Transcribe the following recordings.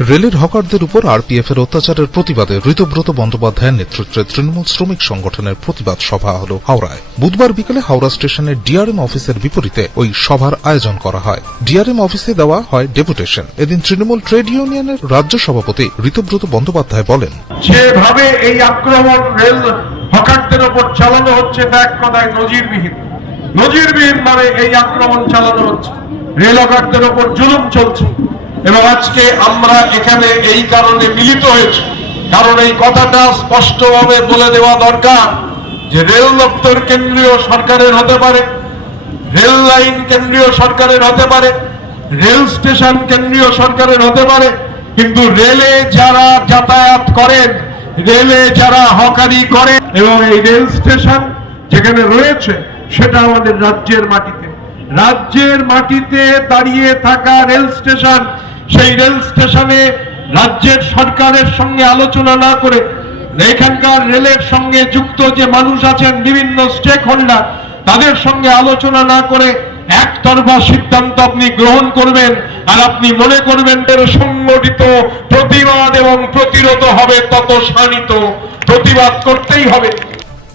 রেলের হকারদের উপর আরপিএফ এর অত্যাচারের প্রতিবাদে ঋতব্রত বন্দ্যোপাধ্যায়ের নেতৃত্বে তৃণমূল শ্রমিক সংগঠনের প্রতিবাদ সভা হল হাওড়ায়। বুধবার বিকেলে হাওড়া স্টেশনের ডিআরএম অফিসের বিপরীতে ওই সভার আয়োজন করা হয়। ডিআরএম অফিসে দেওয়া হয় ডেপুটেশন। এদিন তৃণমূল ট্রেড ইউনিয়নের রাজ্য সভাপতি ঋতব্রত বন্দ্যোপাধ্যায় বলেন, যেভাবে এই আক্রমণ রেল হকারদের ওপর চালানো হচ্ছে তা এক কথায় নজিরবিহীন। নজিরবিহীন ভাবে এই আক্রমণ চালানো হচ্ছে। রেল হকারদের ওপর জুলুম চলছে। এবং আজকে আমরা এখানে এই কারণে মিলিত হয়েছি। কারণ এই কথাটা স্পষ্টভাবে বলে দেওয়া দরকার যে রেল দপ্তর কেন্দ্রীয় সরকারের হতে পারে, রেল লাইন কেন্দ্রীয় সরকারের হতে পারে, রেল স্টেশন কেন্দ্রীয় সরকারের হতে পারে, কিন্তু রেলে যারা যাতায়াত করেন, রেলে যারা হকারি করেন, এবং এই রেল স্টেশন যেখানে রয়েছে, সেটা আমাদের রাজ্যের মাটিতে। রাজ্যের মাটিতে দাঁড়িয়ে থাকা রেল স্টেশন সেই রেল স্টেশনে রাজ্যের সরকারের সঙ্গে আলোচনা না করে এখানকার রেলের সঙ্গে যুক্ত যে মানুষ আছেন বিভিন্ন স্টেক হোল্ডার তাদের সঙ্গে আলোচনা না করে একতরফা সিদ্ধান্ত আপনি গ্রহণ করবেন আর আপনি মনে করবেন এর সংগঠিত, প্রতিবাদ এবং প্রতিরোধ হবে তত শানিত প্রতিবাদ করতেই হবে।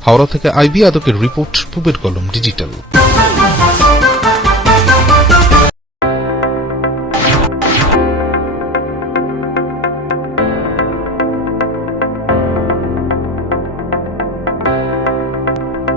হাওড়া থেকে আইবি আদকের রিপোর্ট, পুবের কলম ডিজিটাল।